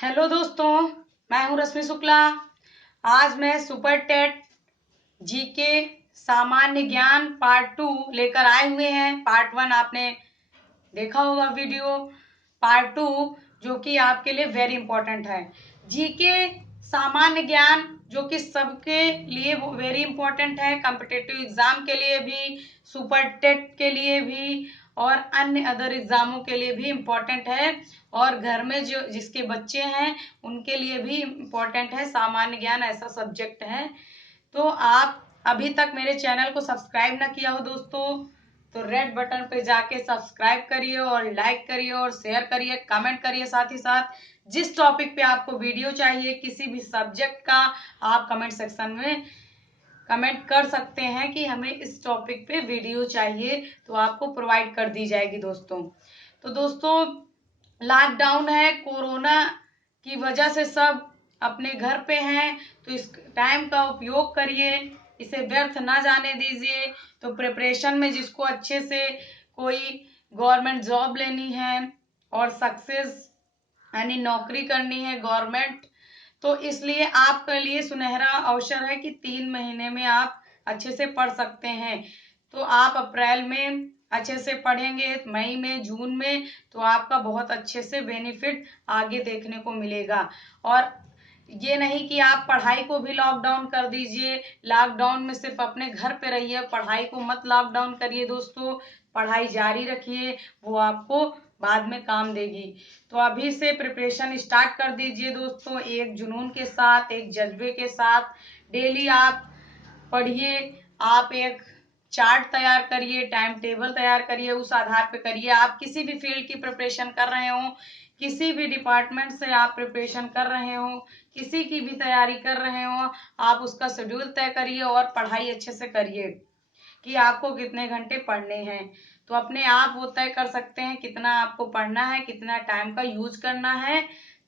Hello दोस्तों, मैं हूं रश्मि शुक्ला। आज मैं सुपर टेट जीके सामान्य ज्ञान पार्ट 2 लेकर आए हुए हैं। पार्ट 1 आपने देखा होगा वीडियो। पार्ट 2 जो कि आपके लिए वेरी इंपॉर्टेंट है। जीके सामान्य ज्ञान जो कि सबके लिए वेरी इंपॉर्टेंट है, कॉम्पिटिटिव एग्जाम के लिए भी, सुपर टेट के लिए भी और अन्य अदर एग्जामों के लिए भी इम्पोर्टेंट है। और घर में जो जिसके बच्चे हैं उनके लिए भी इम्पोर्टेंट है। सामान्य ज्ञान ऐसा सब्जेक्ट है। तो आप अभी तक मेरे चैनल को सब्सक्राइब ना किया हो दोस्तों, तो रेड बटन पे जाके सब्सक्राइब करिए और लाइक करिए और शेयर करिए, कमेंट करिए। साथ ही साथ जिस टॉपिक पे आपको वीडियो चाहिए, किसी भी सब्जेक्ट का, आप कमेंट सेक्शन में कमेंट कर सकते हैं कि हमें इस टॉपिक पे वीडियो चाहिए, तो आपको प्रोवाइड कर दी जाएगी दोस्तों। तो दोस्तों, लॉकडाउन है, कोरोना की वजह से सब अपने घर पे हैं, तो इस टाइम का उपयोग करिए, इसे व्यर्थ ना जाने दीजिए। तो प्रिपरेशन में जिसको अच्छे से कोई गवर्नमेंट जॉब लेनी है और सक्सेस यानी नौकरी करनी है गवर्नमेंट, तो इसलिए आपके लिए सुनहरा अवसर है कि 3 महीने में आप अच्छे से पढ़ सकते हैं। तो आप अप्रैल में अच्छे से पढ़ेंगे, मई में, जून में, तो आपका बहुत अच्छे से बेनिफिट आगे देखने को मिलेगा। और ये नहीं कि आप पढ़ाई को भी लॉकडाउन कर दीजिए। लॉकडाउन में सिर्फ अपने घर पे रहिए, पढ़ाई को मत लॉकडाउन करिए दोस्तों। पढ़ाई जारी रखिए, वो आपको बाद में काम देगी। तो अभी से प्रिपरेशन स्टार्ट कर दीजिए दोस्तों, एक जुनून के साथ, एक जज्बे के साथ। डेली आप पढ़िए, आप एक चार्ट तैयार करिए, टाइम टेबल तैयार करिए, उस आधार पे करिए। आप किसी भी फील्ड की प्रिपरेशन कर रहे हो, किसी भी डिपार्टमेंट से आप प्रिपरेशन कर रहे हो, किसी की भी तैयारी कर रहे हो, आप उसका शेड्यूल तय करिए और पढ़ाई अच्छे से करिए कि आपको कितने घंटे पढ़ने हैं। तो अपने आप वो तय कर सकते हैं कितना आपको पढ़ना है, कितना टाइम का यूज करना है।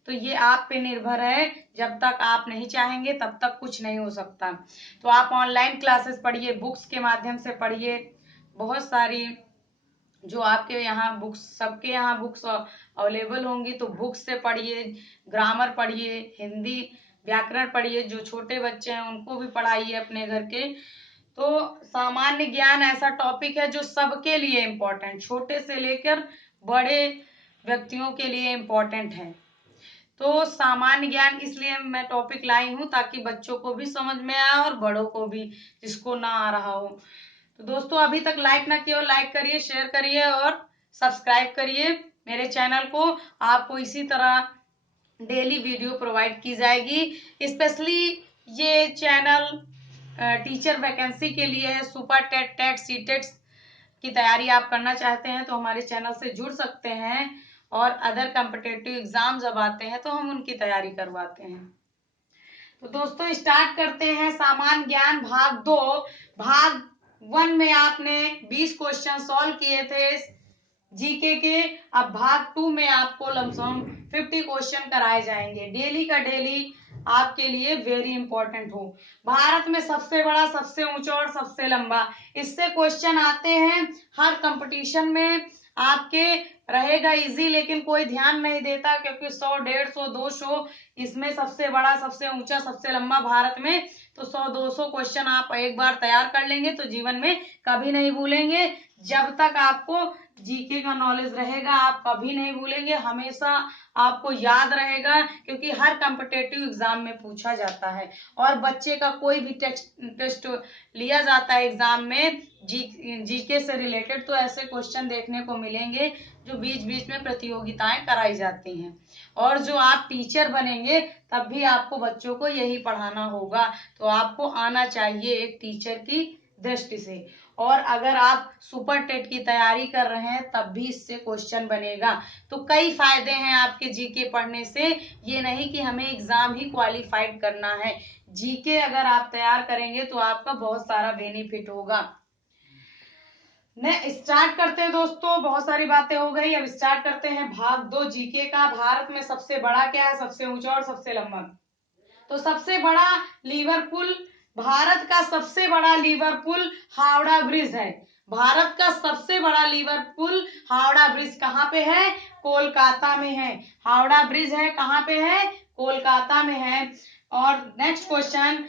तो ये आप पे निर्भर है। जब तक आप नहीं चाहेंगे तब तक कुछ नहीं हो सकता। तो आप ऑनलाइन क्लासेस पढ़िए, बुक्स के माध्यम से पढ़िए। बहुत सारी जो आपके यहाँ बुक्स, सबके यहाँ बुक्स अवेलेबल होंगी, तो बुक्स से पढ़िए। ग्रामर पढ़िए, हिंदी व्याकरण पढ़िए। जो छोटे बच्चे हैं उनको भी पढ़ाइए अपने घर के। तो सामान्य ज्ञान ऐसा टॉपिक है जो सबके लिए इम्पोर्टेंट, छोटे से लेकर बड़े व्यक्तियों के लिए इम्पोर्टेंट है। तो सामान्य ज्ञान इसलिए मैं टॉपिक लाई हूं ताकि बच्चों को भी समझ में आए और बड़ों को भी, जिसको ना आ रहा हो। तो दोस्तों, अभी तक लाइक ना किया हो, लाइक करिए, शेयर करिए और सब्सक्राइब करिए मेरे चैनल को। आपको इसी तरह डेली वीडियो प्रोवाइड की जाएगी। स्पेशली ये चैनल टीचर वैकेंसी के लिए है। सुपर टेट, टेट, सीटेट की तैयारी आप करना चाहते हैं तो हमारे चैनल से जुड़ सकते हैं। और अदर कॉम्पिटिटिव एग्जाम जब आते हैं तो हम उनकी तैयारी करवाते हैं। तो दोस्तों, स्टार्ट करते हैं सामान्य ज्ञान भाग 2। भाग 1 में आपने 20 क्वेश्चन सॉल्व किए थे जीके के। अब भाग 2 में आपको लमसम 50 क्वेश्चन कराए जाएंगे, डेली का डेली, आपके लिए वेरी इंपॉर्टेंट हो। भारत में सबसे बड़ा, सबसे ऊंचा और सबसे लंबा, इससे क्वेश्चन आते हैं हर कंपटीशन में। आपके रहेगा इजी, लेकिन कोई ध्यान नहीं देता क्योंकि 100, 150, 200, इसमें सबसे बड़ा, सबसे ऊंचा, सबसे लंबा भारत में। तो 100, 200 क्वेश्चन आप एक बार तैयार कर लेंगे तो जीवन में कभी नहीं भूलेंगे। जब तक आपको जीके का नॉलेज रहेगा आप कभी नहीं भूलेंगे, हमेशा आपको याद रहेगा, क्योंकि हर कॉम्पिटिटिव एग्जाम में पूछा जाता है। और बच्चे का कोई भी टेस्ट लिया जाता है एग्जाम में जीके से रिलेटेड, तो ऐसे क्वेश्चन देखने को मिलेंगे जो बीच बीच में प्रतियोगिताएं कराई जाती हैं। और जो आप टीचर बनेंगे तब भी आपको बच्चों को यही पढ़ाना होगा। तो आपको आना चाहिए एक टीचर की दृष्टि से। और अगर आप सुपर टेट की तैयारी कर रहे हैं तब भी इससे क्वेश्चन बनेगा। तो कई फायदे हैं आपके जीके पढ़ने से। ये नहीं कि हमें एग्जाम ही क्वालिफाइड करना है, जीके अगर आप तैयार करेंगे तो आपका बहुत सारा बेनिफिट होगा। स्टार्ट करते हैं दोस्तों, बहुत सारी बातें हो गई, अब स्टार्ट करते हैं भाग 2 जीके का। भारत में सबसे बड़ा क्या है, सबसे ऊंचा और सबसे लंबा? तो सबसे बड़ा लिवरपूल, भारत का सबसे बड़ा लिवरपूल हावड़ा ब्रिज है। भारत का सबसे बड़ा लिवरपूल हावड़ा ब्रिज कहाँ पे है? कोलकाता में है। हावड़ा ब्रिज है कहाँ पे है? कोलकाता में है। और नेक्स्ट क्वेश्चन,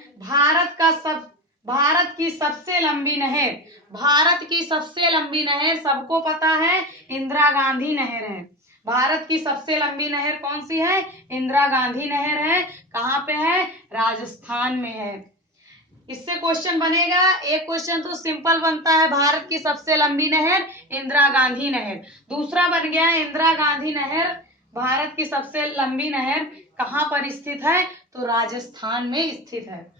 भारत की सबसे लंबी नहर, भारत की सबसे लंबी नहर सबको पता है, इंदिरा गांधी नहर है। भारत की सबसे लंबी नहर कौन सी है? इंदिरा गांधी नहर है। कहाँ पे है? राजस्थान में है। इससे क्वेश्चन बनेगा, एक क्वेश्चन तो सिंपल बनता है, भारत की सबसे लंबी नहर इंदिरा गांधी नहर। दूसरा बन गया इंदिरा गांधी नहर, भारत की सबसे लंबी नहर कहाँ पर स्थित है? तो राजस्थान में स्थित है।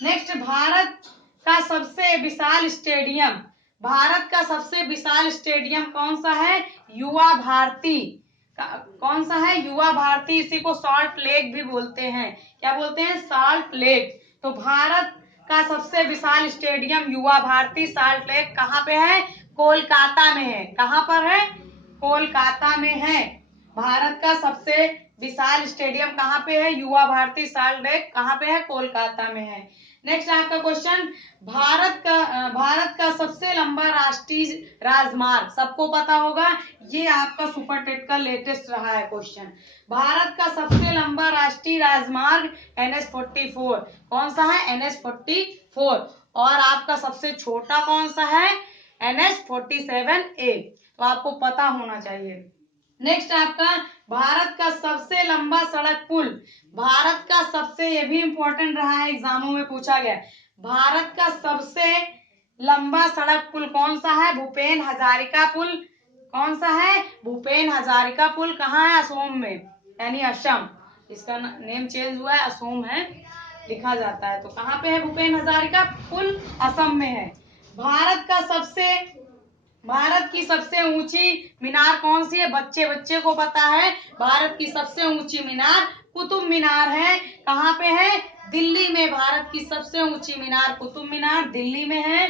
नेक्स्ट, भारत का सबसे विशाल स्टेडियम, भारत का सबसे विशाल स्टेडियम कौन सा है? युवा भारती। कौन सा है? युवा भारती। इसी को सॉल्ट लेक भी बोलते हैं। क्या बोलते हैं? Salt lake. तो भारत का सबसे विशाल स्टेडियम युवा भारती सॉल्ट लेक कहाँ पे है? कोलकाता में है। कहाँ पर है? कोलकाता में है। भारत का सबसे विशाल स्टेडियम कहाँ पे है? युवा भारती सॉल्ट लेक कहाँ पे है? कोलकाता में है। नेक्स्ट आपका क्वेश्चन, भारत का सबसे लंबा राष्ट्रीय राजमार्ग सबको पता होगा, ये आपका सुपर टेट का लेटेस्ट रहा है क्वेश्चन। भारत का सबसे लंबा राष्ट्रीय राजमार्ग NH-44 कौन सा है? NH-44। और आपका सबसे छोटा कौन सा है? NH-47A। तो आपको पता होना चाहिए। नेक्स्ट आपका, भारत का सबसे लंबा सड़क पुल, भारत का सबसे, ये भी इंपॉर्टेंट रहा है, एग्जामों में पूछा गया, भारत का सबसे लंबा सड़क पुल कौन सा है? भूपेन हजारिका पुल। कौन सा है? भूपेन हजारिका पुल। कहाँ है? असम में, यानी असम। इसका नेम चेंज हुआ है, असम है लिखा जाता है। तो कहाँ पे है भूपेन हजारिका पुल? असम में है। भारत की सबसे ऊंची मीनार कौन सी है? बच्चे बच्चे को पता है, भारत की सबसे ऊंची मीनार कुतुब मीनार है। कहाँ पे है? दिल्ली में। भारत की सबसे ऊंची मीनार कुतुब मीनार दिल्ली में है।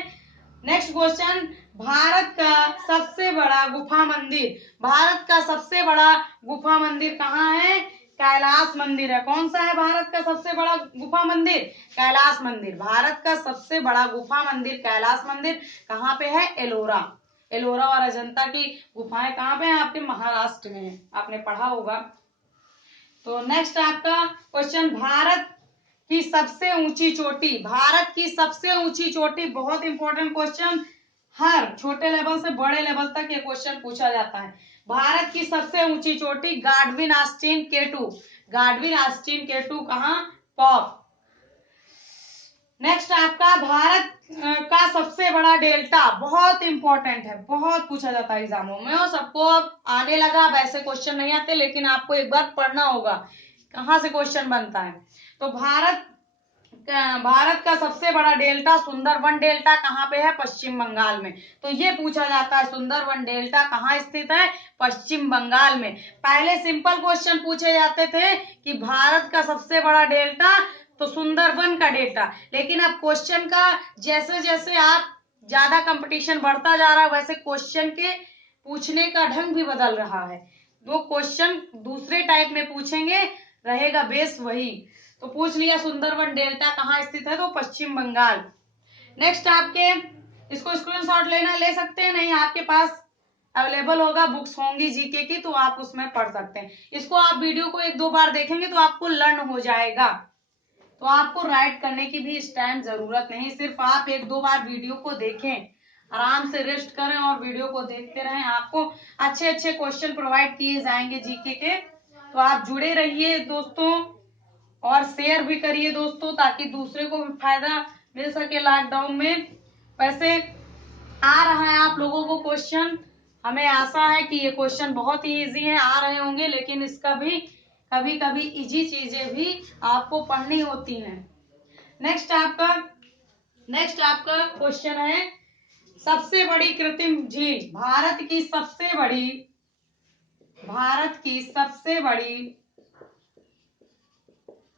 नेक्स्ट क्वेश्चन, भारत का सबसे बड़ा गुफा मंदिर, भारत का सबसे बड़ा गुफा मंदिर कहाँ है? कैलाश मंदिर है। कौन सा है भारत का सबसे बड़ा गुफा मंदिर? कैलाश मंदिर। भारत का सबसे बड़ा गुफा मंदिर कैलाश मंदिर कहाँ पे है? एलोरा। एलोरा और अजंता की गुफाएं कहाँ पे हैं? आपके महाराष्ट्र में है, आपने पढ़ा होगा। तो नेक्स्ट आपका क्वेश्चन, भारत की सबसे ऊंची चोटी, भारत की सबसे ऊंची चोटी, बहुत इंपॉर्टेंट क्वेश्चन, हर छोटे लेवल से बड़े लेवल तक ये क्वेश्चन पूछा जाता है। भारत की सबसे ऊंची चोटी गाडविन ऑस्टिन केटू, गाडविन ऑस्टिन केटू कहाँ? पॉप। नेक्स्ट आपका, भारत का सबसे बड़ा डेल्टा, बहुत इंपॉर्टेंट है, बहुत पूछा जाता है एग्जामों में और सबको अब आने लगा, वैसे क्वेश्चन नहीं आते लेकिन आपको एक बार पढ़ना होगा कहाँ से क्वेश्चन बनता है। तो भारत का सबसे बड़ा डेल्टा सुंदरबन डेल्टा कहाँ पे है? पश्चिम बंगाल में। तो ये पूछा जाता है सुंदरबन डेल्टा कहाँ स्थित है? पश्चिम बंगाल में। पहले सिंपल क्वेश्चन पूछे जाते थे कि भारत का सबसे बड़ा डेल्टा तो सुंदरबन का डेल्टा, लेकिन अब क्वेश्चन का जैसे जैसे आप ज्यादा कंपटीशन बढ़ता जा रहा है वैसे क्वेश्चन के पूछने का ढंग भी बदल रहा है। वो क्वेश्चन दूसरे टाइप में पूछेंगे, रहेगा बेस वही। तो पूछ लिया सुंदरबन डेल्टा कहाँ स्थित है? तो पश्चिम बंगाल। नेक्स्ट आपके, इसको स्क्रीनशॉट लेना ले सकते हैं, नहीं आपके पास अवेलेबल होगा, बुक्स होंगी जीके की तो आप उसमें पढ़ सकते हैं। इसको आप वीडियो को 1-2 बार देखेंगे तो आपको लर्न हो जाएगा। तो आपको राइट करने की भी इस टाइम जरूरत नहीं, सिर्फ आप 1-2 बार वीडियो को देखें, आराम से रेस्ट करें और वीडियो को देखते रहें। आपको अच्छे अच्छे क्वेश्चन प्रोवाइड किए जाएंगे जीके के। तो आप जुड़े रहिए दोस्तों और शेयर भी करिए दोस्तों, ताकि दूसरे को भी फायदा मिल सके लॉकडाउन में। वैसे आ रहा है आप लोगों को क्वेश्चन, हमें आशा है कि ये क्वेश्चन बहुत ही इजी है, आ रहे होंगे, लेकिन इसका भी कभी कभी इजी चीजें भी आपको पढ़नी होती हैं। नेक्स्ट आपका क्वेश्चन है, सबसे बड़ी कृत्रिम झील, भारत की सबसे बड़ी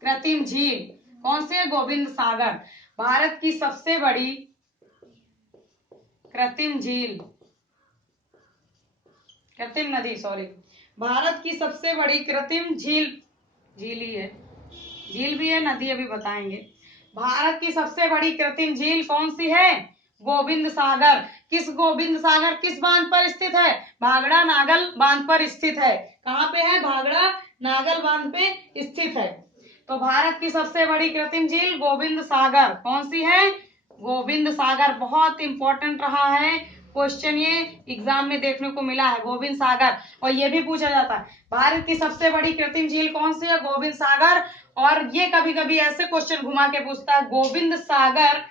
कृत्रिम झील कौन सी है? गोविंद सागर। भारत की सबसे बड़ी कृत्रिम झील, कृत्रिम नदी, सॉरी, भारत की सबसे बड़ी कृत्रिम झील ही है, झील भी है नदी, अभी बताएंगे। भारत की सबसे बड़ी कृत्रिम झील कौन सी है? गोविंद सागर। किस गोविंद सागर किस बांध पर स्थित है? भाखड़ा नागल बांध पर स्थित है। कहाँ पे है? भाखड़ा नागल बांध पे स्थित है। तो भारत की सबसे बड़ी कृत्रिम झील गोविंद सागर कौन सी है? गोविंद सागर। बहुत इंपॉर्टेंट रहा है क्वेश्चन, ये एग्जाम में देखने को मिला है, गोविंद सागर। और ये भी पूछा जाता है भारत की सबसे बड़ी कृत्रिम झील कौन सी है? गोविंद सागर। और ये कभी कभी ऐसे क्वेश्चन घुमा के पूछता है, गोविंद सागर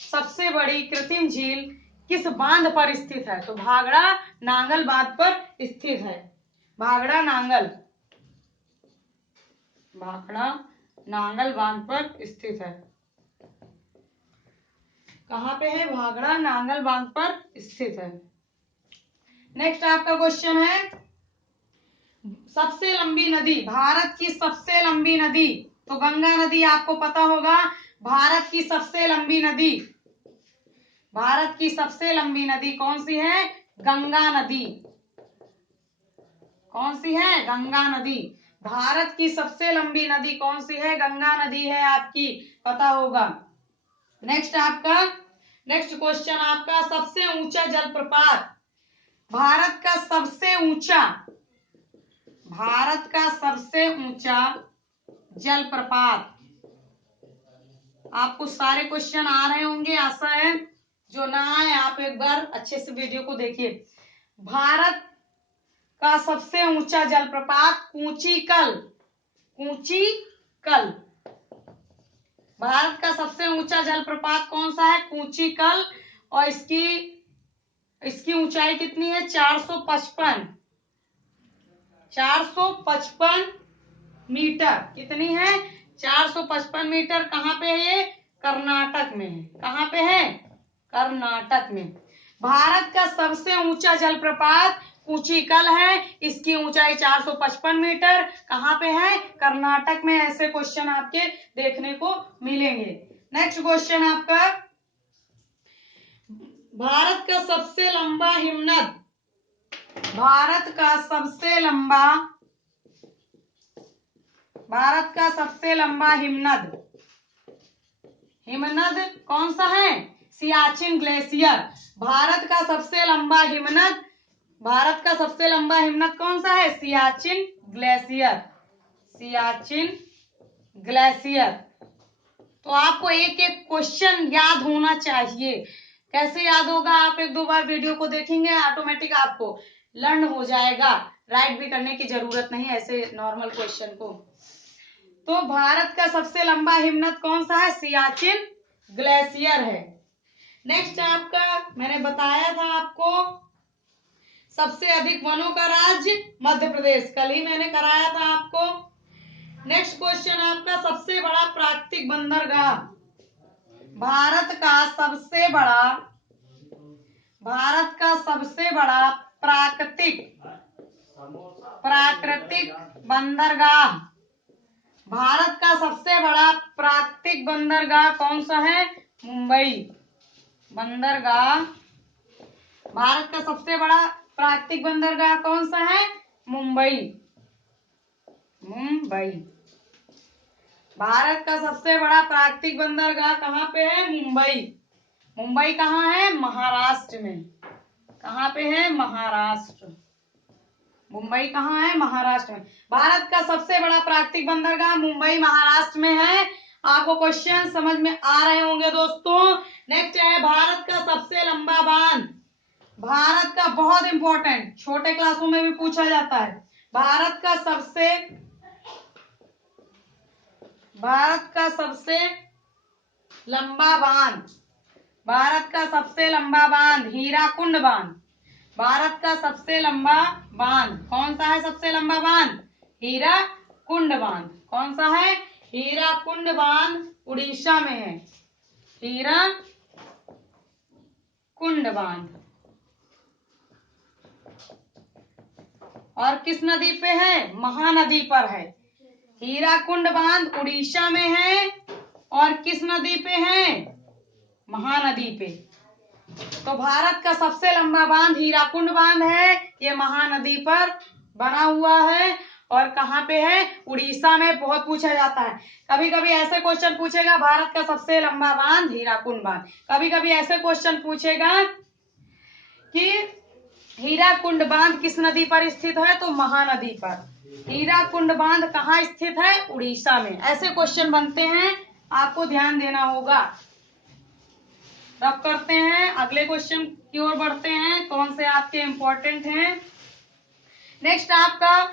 सबसे बड़ी कृत्रिम झील किस बांध पर स्थित है? तो भाखड़ा नांगल बांध पर स्थित है। भाखड़ा नांगल बांध पर स्थित है। कहाँ पे है? भाखड़ा नांगल बांध पर स्थित है। नेक्स्ट आपका क्वेश्चन है, सबसे लंबी नदी, भारत की सबसे लंबी नदी। तो गंगा नदी आपको पता होगा। भारत की सबसे लंबी नदी, भारत की सबसे लंबी नदी कौन सी है? गंगा नदी। कौन सी है? गंगा नदी। भारत की सबसे लंबी नदी कौन सी है? गंगा नदी है आपकी, पता होगा। नेक्स्ट क्वेश्चन आपका, सबसे ऊंचा जलप्रपात, भारत का सबसे ऊंचा जलप्रपात। आपको सारे क्वेश्चन आ रहे होंगे, आशा है। जो ना आए आप एक बार अच्छे से वीडियो को देखिए। भारत का सबसे ऊंचा जलप्रपात कूचिकल। भारत का सबसे ऊंचा जलप्रपात कौन सा है? कूचिकल। और इसकी ऊंचाई कितनी है? 455 मीटर। कितनी है? 455 मीटर। कहाँ पे है ये? कर्नाटक में है। कहाँ पे है? कर्नाटक में। भारत का सबसे ऊंचा जलप्रपात कूचिकल है, इसकी ऊंचाई 455 मीटर। कहाँ पे है? कर्नाटक में। ऐसे क्वेश्चन आपके देखने को मिलेंगे। नेक्स्ट क्वेश्चन आपका, भारत का सबसे लंबा हिमनद, भारत का सबसे लंबा हिमनद कौन सा है? सियाचिन ग्लेशियर। भारत का सबसे लंबा हिमनद कौन सा है? सियाचिन ग्लेशियर। तो आपको एक एक क्वेश्चन याद होना चाहिए। कैसे याद होगा? आप एक दो बार वीडियो को देखेंगे, ऑटोमेटिक आपको लर्न हो जाएगा, राइट भी करने की जरूरत नहीं ऐसे नॉर्मल क्वेश्चन को। तो भारत का सबसे लंबा हिमनद कौन सा है? सियाचिन ग्लेशियर है। नेक्स्ट आपका, मैंने बताया था आपको सबसे अधिक वनों का राज्य मध्य प्रदेश, कल ही मैंने कराया था आपको। नेक्स्ट क्वेश्चन आपका, सबसे बड़ा प्राकृतिक बंदरगाह, भारत का सबसे बड़ा प्राकृतिक बंदरगाह, भारत का सबसे बड़ा प्राकृतिक बंदरगाह कौन सा है? मुंबई बंदरगाह। भारत का सबसे बड़ा प्राकृतिक बंदरगाह कौन सा है? मुंबई। भारत का सबसे बड़ा प्राकृतिक बंदरगाह कहाँ पे है? मुंबई कहाँ है? महाराष्ट्र में। कहाँ पे है? महाराष्ट्र। मुंबई कहाँ है? महाराष्ट्र में। भारत का सबसे बड़ा प्राकृतिक बंदरगाह मुंबई महाराष्ट्र में है। आपको क्वेश्चन समझ में आ रहे होंगे दोस्तों। नेक्स्ट है, भारत का सबसे लंबा बांध, भारत का बहुत इंपॉर्टेंट, छोटे क्लासों में भी पूछा जाता है। भारत का सबसे लंबा बांध हीराकुंड बांध। भारत का सबसे लंबा बांध कौन सा है? सबसे लंबा बांध हीराकुंड बांध। कौन सा है? हीराकुंड बांध उड़ीसा में है। हीराकुंड बांध। और किस नदी पे है? महानदी पर है। हीराकुंड बांध उड़ीसा में है और किस नदी पे है? महानदी पे। तो भारत का सबसे लंबा बांध हीराकुंड बांध है, ये महानदी पर बना हुआ है। और कहाँ पे है? उड़ीसा में। बहुत पूछा जाता है, कभी कभी ऐसे क्वेश्चन पूछेगा भारत का सबसे लंबा बांध हीराकुंड बांध, कभी कभी ऐसे क्वेश्चन पूछेगा कि हीराकुंड बांध किस नदी पर स्थित है, तो महानदी पर। हीराकुंड बांध कहाँ स्थित है, उड़ीसा में। ऐसे क्वेश्चन बनते हैं, आपको ध्यान देना होगा। रब करते हैं, अगले क्वेश्चन की ओर बढ़ते हैं, कौन से आपके इंपॉर्टेंट हैं। नेक्स्ट आपका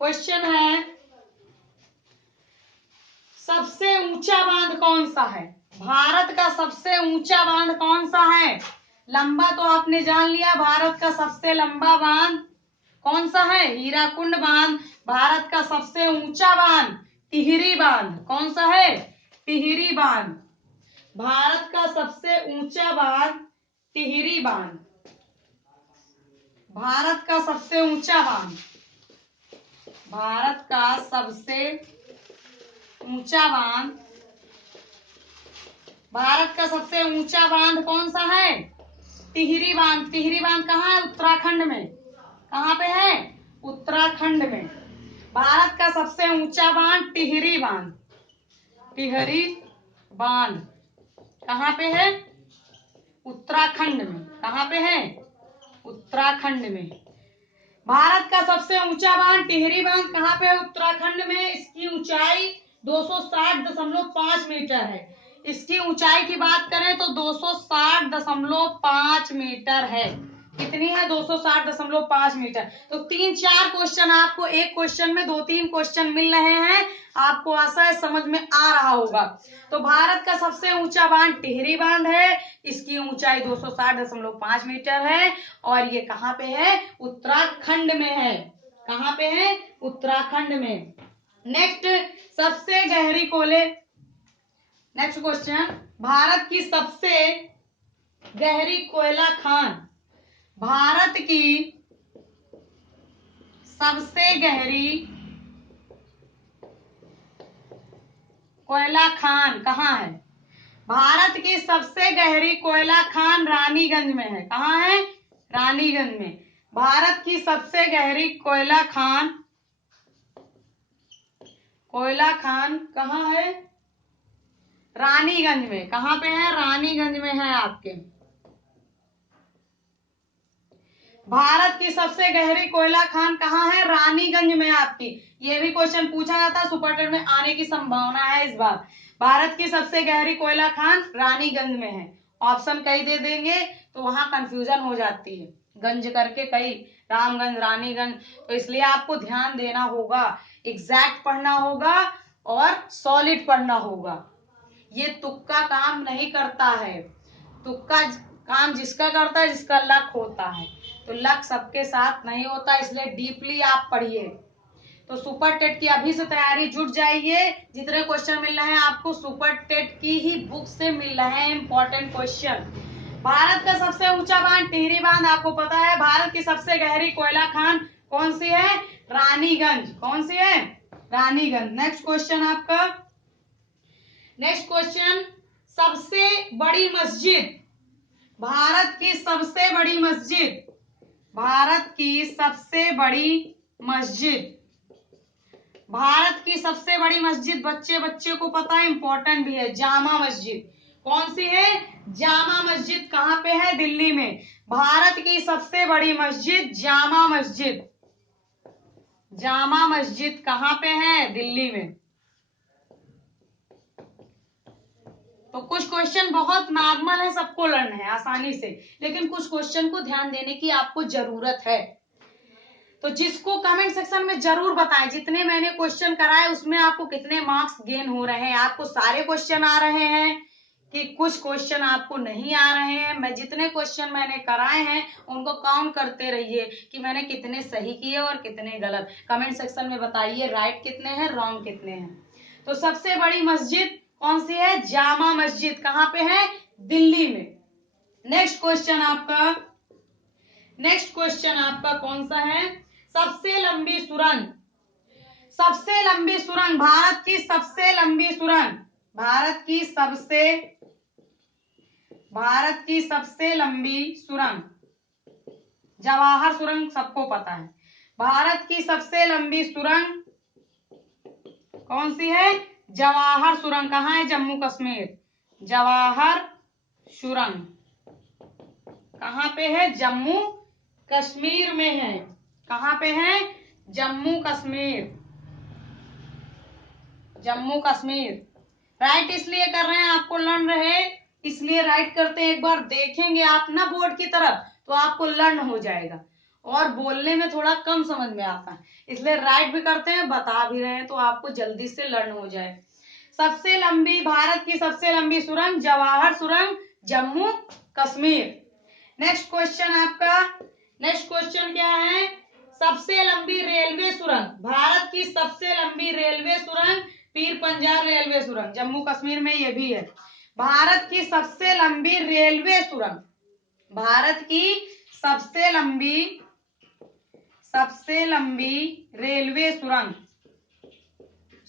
क्वेश्चन है, सबसे ऊंचा बांध कौन सा है। भारत का सबसे ऊंचा बांध कौन सा है। लंबा तो आपने जान लिया, भारत का सबसे लंबा बांध कौन सा है, हीराकुंड बांध। भारत का सबसे ऊंचा बांध टिहरी बांध, कौन सा है, टिहरी बांध। भारत का सबसे ऊंचा बांध टिहरी बांध। भारत का सबसे ऊंचा बांध, भारत का सबसे ऊंचा बांध, भारत का सबसे ऊंचा बांध कौन सा है, टिहरी बांध। टिहरी बांध कहाँ है, उत्तराखंड में। कहाँ पे है, उत्तराखंड में। भारत का सबसे ऊंचा बांध टिहरी बांध। टिहरी बांध कहाँ पे है, उत्तराखंड में। कहाँ पे है, उत्तराखंड में। भारत का सबसे ऊंचा बांध टिहरी बांध कहाँ पे है, उत्तराखंड में। इसकी ऊंचाई 260.5 मीटर है। इसकी ऊंचाई की बात करें तो 260.5 मीटर है। कितनी है, 260.5 मीटर। तो 3-4 क्वेश्चन आपको एक क्वेश्चन में 2-3 क्वेश्चन मिल रहे हैं, आपको आशा है समझ में आ रहा होगा। तो भारत का सबसे ऊंचा बांध टिहरी बांध है, इसकी ऊंचाई 260.5 मीटर है, और ये कहाँ पे है, उत्तराखंड में है। कहाँ पे है, उत्तराखंड में। नेक्स्ट, सबसे गहरी कोयले, नेक्स्ट क्वेश्चन, भारत की सबसे गहरी कोयला खान। भारत की सबसे गहरी कोयला खान कहाँ है। भारत की सबसे गहरी कोयला खान रानीगंज में है। कहाँ है, रानीगंज में। भारत की सबसे गहरी कोयला खान कहाँ है, रानीगंज में। कहाँ पे है, रानीगंज में है आपके। भारत की सबसे गहरी कोयला खान कहाँ है, रानीगंज में आपकी। ये भी क्वेश्चन पूछा जाता है, सुपर 10 में आने की संभावना है इस बार। भारत की सबसे गहरी कोयला खान रानीगंज में है। ऑप्शन कई दे देंगे तो वहां कंफ्यूजन हो जाती है, गंज करके कई, रामगंज, रानीगंज। तो इसलिए आपको ध्यान देना होगा, एग्जैक्ट पढ़ना होगा और सॉलिड पढ़ना होगा। ये तुक्का काम नहीं करता है। तुक्का काम जिसका करता है, जिसका लक होता है। तो लक सबके साथ नहीं होता, इसलिए डीपली आप पढ़िए। तो सुपर टेट की अभी से तैयारी जुट जाइए। जितने क्वेश्चन मिल रहे हैं आपको सुपर टेट की ही बुक से मिल रहे हैं इंपॉर्टेंट क्वेश्चन। भारत का सबसे ऊंचा बांध टिहरी बांध, आपको पता है। भारत की सबसे गहरी कोयला खान कौन सी है, रानीगंज। कौन सी है, रानीगंज। नेक्स्ट क्वेश्चन आपका, नेक्स्ट क्वेश्चन, सबसे बड़ी मस्जिद। भारत की सबसे बड़ी मस्जिद, भारत की सबसे बड़ी मस्जिद, भारत की सबसे बड़ी मस्जिद बच्चे को पता है, इंपॉर्टेंट भी है, जामा मस्जिद। कौन सी है, जामा मस्जिद। कहाँ पे है, दिल्ली में। भारत की सबसे बड़ी मस्जिद जामा मस्जिद। जामा मस्जिद कहाँ पे है, दिल्ली में। तो कुछ क्वेश्चन बहुत नॉर्मल है, सबको लर्न है आसानी से, लेकिन कुछ क्वेश्चन को ध्यान देने की आपको जरूरत है। तो जिसको कमेंट सेक्शन में जरूर बताएं, जितने मैंने क्वेश्चन कराए उसमें आपको कितने मार्क्स गेन हो रहे हैं। आपको सारे क्वेश्चन आ रहे हैं कि कुछ क्वेश्चन आपको नहीं आ रहे हैं। मैं जितने क्वेश्चन मैंने कराए हैं उनको काउंट करते रहिए कि मैंने कितने सही किए और कितने गलत। कमेंट सेक्शन में बताइए राइट कितने हैं, रॉन्ग कितने हैं। तो सबसे बड़ी मस्जिद कौन सी है, जामा मस्जिद। कहाँ पे है, दिल्ली में। नेक्स्ट क्वेश्चन आपका, नेक्स्ट क्वेश्चन आपका कौन सा है, सबसे लंबी सुरंग। सबसे लंबी सुरंग, भारत की सबसे लंबी सुरंग, भारत की सबसे लंबी सुरंग, जवाहर सुरंग सबको पता है। भारत की सबसे लंबी सुरंग कौन सी है, जवाहर सुरंग। कहाँ है, जम्मू कश्मीर। जवाहर सुरंग कहाँ पे है? जम्मू कश्मीर में है। कहाँ पे है? जम्मू कश्मीर, जम्मू कश्मीर। राइट इसलिए कर रहे हैं, आपको लर्न रहे इसलिए राइट करते हैं। एक बार देखेंगे आप ना बोर्ड की तरफ तो आपको लर्न हो जाएगा और बोलने में थोड़ा कम समझ में आता है, इसलिए राइट भी करते हैं, बता भी रहे हैं तो आपको जल्दी से लर्न हो जाए। सबसे लंबी, भारत की सबसे लंबी सुरंग जवाहर सुरंग, जम्मू कश्मीर। नेक्स्ट क्वेश्चन आपका, नेक्स्ट क्वेश्चन क्या है? सबसे लंबी रेलवे सुरंग, भारत की सबसे लंबी रेलवे सुरंग पीर पंजाल रेलवे सुरंग, जम्मू कश्मीर में ये भी है। भारत की सबसे लंबी रेलवे सुरंग, भारत की सबसे लंबी रेलवे सुरंग,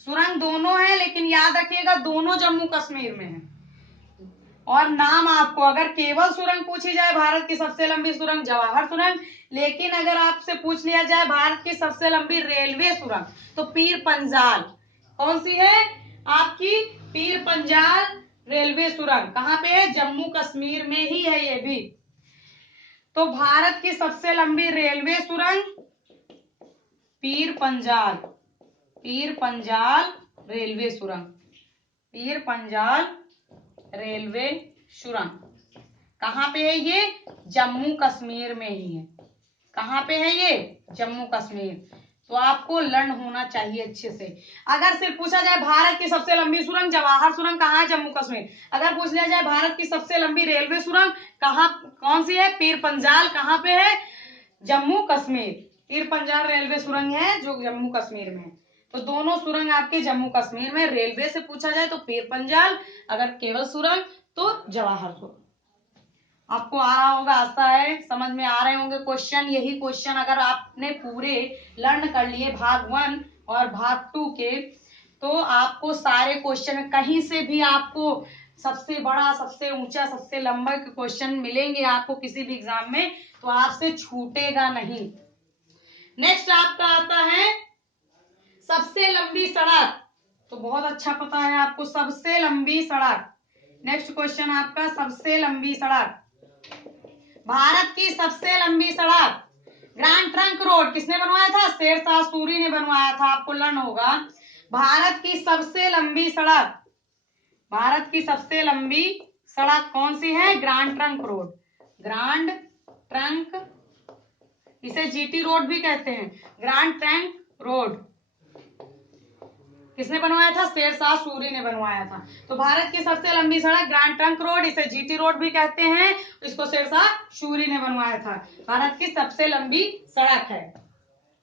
सुरंग दोनों है लेकिन याद रखिएगा दोनों जम्मू कश्मीर में है। और नाम आपको अगर केवल सुरंग पूछी जाए भारत की सबसे लंबी सुरंग जवाहर सुरंग, लेकिन अगर आपसे पूछ लिया जाए भारत की सबसे लंबी रेलवे सुरंग तो पीर पंजाल, कौन सी है आपकी? पीर पंजाल रेलवे सुरंग। कहाँ पे है? जम्मू कश्मीर में ही है ये भी। तो भारत की सबसे लंबी रेलवे सुरंग पीर पंजाल, पीर पंजाल रेलवे सुरंग, पीर पंजाल रेलवे सुरंग। कहाँ पे है ये? जम्मू कश्मीर में ही है। कहाँ पे है ये? जम्मू कश्मीर। तो आपको लर्न होना चाहिए अच्छे से। अगर सिर्फ पूछा जाए भारत की सबसे लंबी सुरंग जवाहर सुरंग कहाँ है? जम्मू कश्मीर। अगर पूछ लिया जाए भारत की सबसे लंबी रेलवे सुरंग कहाँ, कौन सी है? पीर पंजाल, कहाँ पे है? जम्मू कश्मीर। पीर पंजाल रेलवे सुरंग है जो जम्मू कश्मीर में है। तो दोनों सुरंग आपके जम्मू कश्मीर में। रेलवे से पूछा जाए तो पीर पंजाल, अगर केवल सुरंग तो जवाहर सुरंग। आपको आ रहा होगा, आता है, समझ में आ रहे होंगे क्वेश्चन। यही क्वेश्चन अगर आपने पूरे लर्न कर लिए भाग 1 और भाग 2 के, तो आपको सारे क्वेश्चन कहीं से भी आपको सबसे बड़ा, सबसे ऊंचा, सबसे लंबा के क्वेश्चन मिलेंगे आपको किसी भी एग्जाम में, तो आपसे छूटेगा नहीं। नेक्स्ट आपका आता है सबसे लंबी सड़क। तो बहुत अच्छा पता है आपको सबसे लंबी सड़क। नेक्स्ट क्वेश्चन आपका सबसे लंबी सड़क, भारत की सबसे लंबी सड़क ग्रैंड ट्रंक रोड किसने बनवाया था? शेरशाह सूरी ने बनवाया था। आपको लर्न होगा भारत की सबसे लंबी सड़क, भारत की सबसे लंबी सड़क कौन सी है? Grand trunk road, grand trunk, इसे जीटी रोड भी कहते हैं। ग्रैंड ट्रंक रोड किसने बनवाया था? शेरशाह सूरी ने बनवाया था। तो भारत की सबसे लंबी सड़क ग्रैंड ट्रंक रोड, इसे जीटी रोड भी कहते हैं, इसको शेरशाह सूरी ने बनवाया था। भारत की सबसे लंबी सड़क है।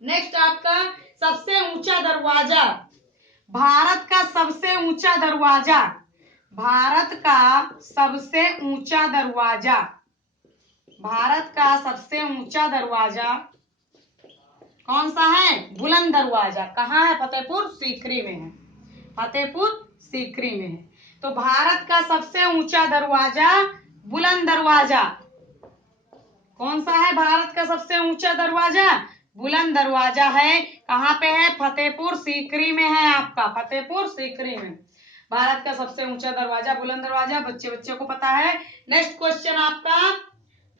नेक्स्ट आपका सबसे ऊंचा दरवाजा, भारत का सबसे ऊंचा दरवाजा, भारत का सबसे ऊंचा दरवाजा, भारत का सबसे ऊंचा दरवाजा कौन सा है? बुलंद दरवाजा। कहाँ है? फतेहपुर सीकरी में है, फतेहपुर सीकरी में है। तो भारत का सबसे ऊंचा दरवाजा बुलंद दरवाजा कौन सा है? भारत का सबसे ऊंचा दरवाजा बुलंद दरवाजा है। कहाँ पे है? फतेहपुर सीकरी में है आपका, फतेहपुर सीकरी में। भारत का सबसे ऊंचा दरवाजा बुलंद दरवाजा, बच्चे बच्चे को पता है। नेक्स्ट क्वेश्चन आपका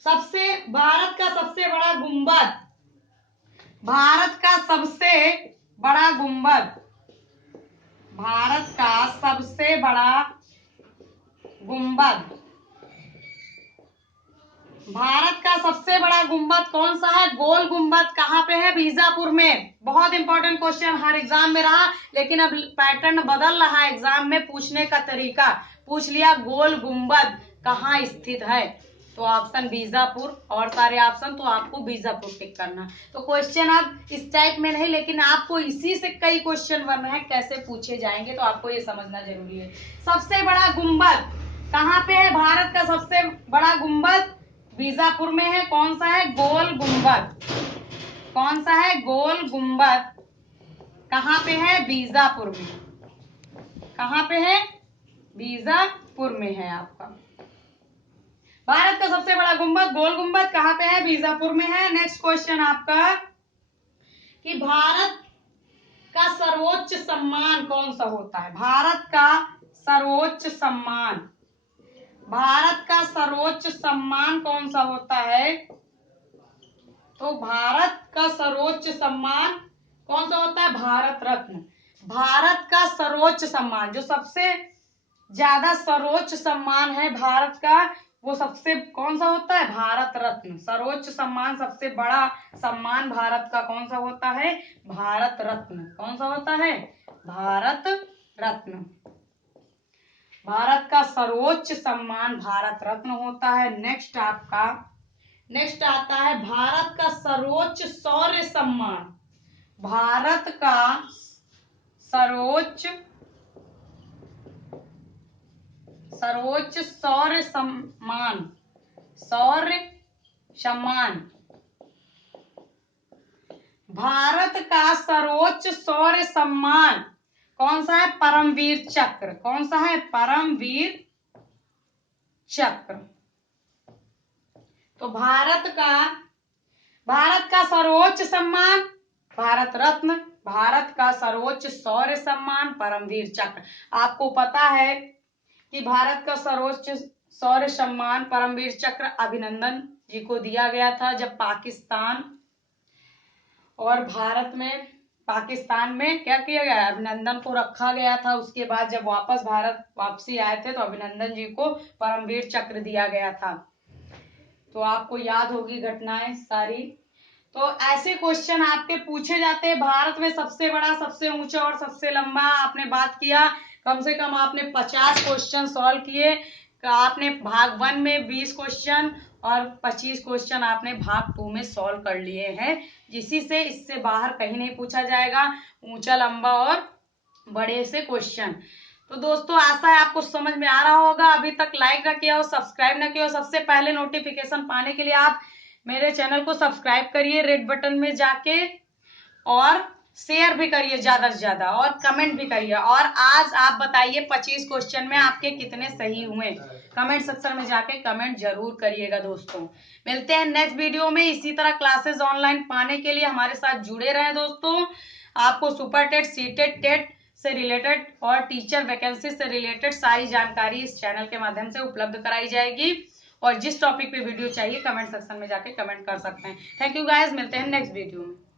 सबसे, भारत का सबसे बड़ा गुंबद, भारत का सबसे बड़ा गुंबद, भारत का सबसे बड़ा गुंबद, भारत का सबसे बड़ा गुंबद कौन सा है? गोल गुंबद। कहाँ पे है? बीजापुर में। बहुत इंपॉर्टेंट क्वेश्चन हर एग्जाम में रहा, लेकिन अब पैटर्न बदल रहा है एग्जाम में पूछने का तरीका। पूछ लिया गोल गुंबद कहाँ स्थित है, तो ऑप्शन बीजापुर, और सारे ऑप्शन तो आपको बीजापुर टिक करना। तो क्वेश्चन अब इस टाइप में नहीं, लेकिन आपको इसी से कई क्वेश्चन बनना है, कैसे पूछे जाएंगे तो आपको ये समझना जरूरी है। सबसे बड़ा गुंबद कहाँ पे है? भारत का सबसे बड़ा गुंबद बीजापुर में है। कौन सा है? गोल गुंबद। कौन सा है? गोल गुंबद। कहाँ पे है? बीजापुर में। कहाँ पे है? बीजापुर में है आपका। भारत का सबसे बड़ा गुंबद गोल गुंबद कहाँ पे है? बीजापुर में है। नेक्स्ट क्वेश्चन आपका कि भारत का सर्वोच्च सम्मान कौन सा होता है? भारत का सर्वोच्च सम्मान, भारत का सर्वोच्च सम्मान कौन सा होता है? तो भारत का सर्वोच्च सम्मान कौन सा होता है? भारत रत्न। भारत का सर्वोच्च सम्मान, जो सबसे ज्यादा सर्वोच्च सम्मान है भारत का, वो सबसे कौन सा होता है? भारत रत्न। सर्वोच्च सम्मान, सबसे बड़ा सम्मान भारत का कौन सा होता है? भारत रत्न। कौन सा होता है? भारत रत्न। भारत का सर्वोच्च सम्मान भारत रत्न होता है। नेक्स्ट आता है भारत का सर्वोच्च शौर्य सम्मान। भारत का सर्वोच्च शौर्य सम्मान, भारत का सर्वोच्च शौर्य सम्मान कौन सा है? परमवीर चक्र। कौन सा है? परमवीर चक्र। तो भारत का सर्वोच्च सम्मान भारत रत्न, भारत का सर्वोच्च शौर्य सम्मान परमवीर चक्र। आपको पता है कि भारत का सर्वोच्च शौर्य सम्मान परमवीर चक्र अभिनंदन जी को दिया गया था, जब पाकिस्तान और भारत में, पाकिस्तान में क्या किया गया? अभिनंदन को रखा गया था। उसके बाद जब भारत वापसी आए थे तो अभिनंदन जी को परमवीर चक्र दिया गया था। तो आपको याद होगी घटनाएं सारी। तो ऐसे क्वेश्चन आपके पूछे जाते हैं। भारत में सबसे बड़ा, सबसे ऊंचा और सबसे लंबा आपने बात किया। कम से कम आपने 50 क्वेश्चन सॉल्व किए। आपने भाग 1 में 20 क्वेश्चन और 25 क्वेश्चन आपने भाग 2 में सॉल्व कर लिए हैं, जिसी से इससे बाहर कहीं नहीं पूछा जाएगा ऊंचा, लंबा और बड़े से क्वेश्चन। तो दोस्तों, आशा है आपको समझ में आ रहा होगा। अभी तक लाइक ना किया हो, सब्सक्राइब ना किया हो, सबसे पहले नोटिफिकेशन पाने के लिए आप मेरे चैनल को सब्सक्राइब करिए रेड बटन में जाके, और शेयर भी करिए ज्यादा से ज्यादा, और कमेंट भी करिए। और आज आप बताइए 25 क्वेश्चन में आपके कितने सही हुए? कमेंट सेक्शन में जाके कमेंट जरूर करिएगा। दोस्तों, मिलते हैं नेक्स्ट वीडियो में। इसी तरह क्लासेस ऑनलाइन पाने के लिए हमारे साथ जुड़े रहें। दोस्तों, आपको सुपर टेट, सीटेट, टेट से रिलेटेड और टीचर वैकेंसी से रिलेटेड सारी जानकारी इस चैनल के माध्यम से उपलब्ध कराई जाएगी। और जिस टॉपिक पे वीडियो चाहिए कमेंट सेक्शन में जाके कमेंट कर सकते हैं। थैंक यू गाइस, मिलते हैं नेक्स्ट वीडियो में।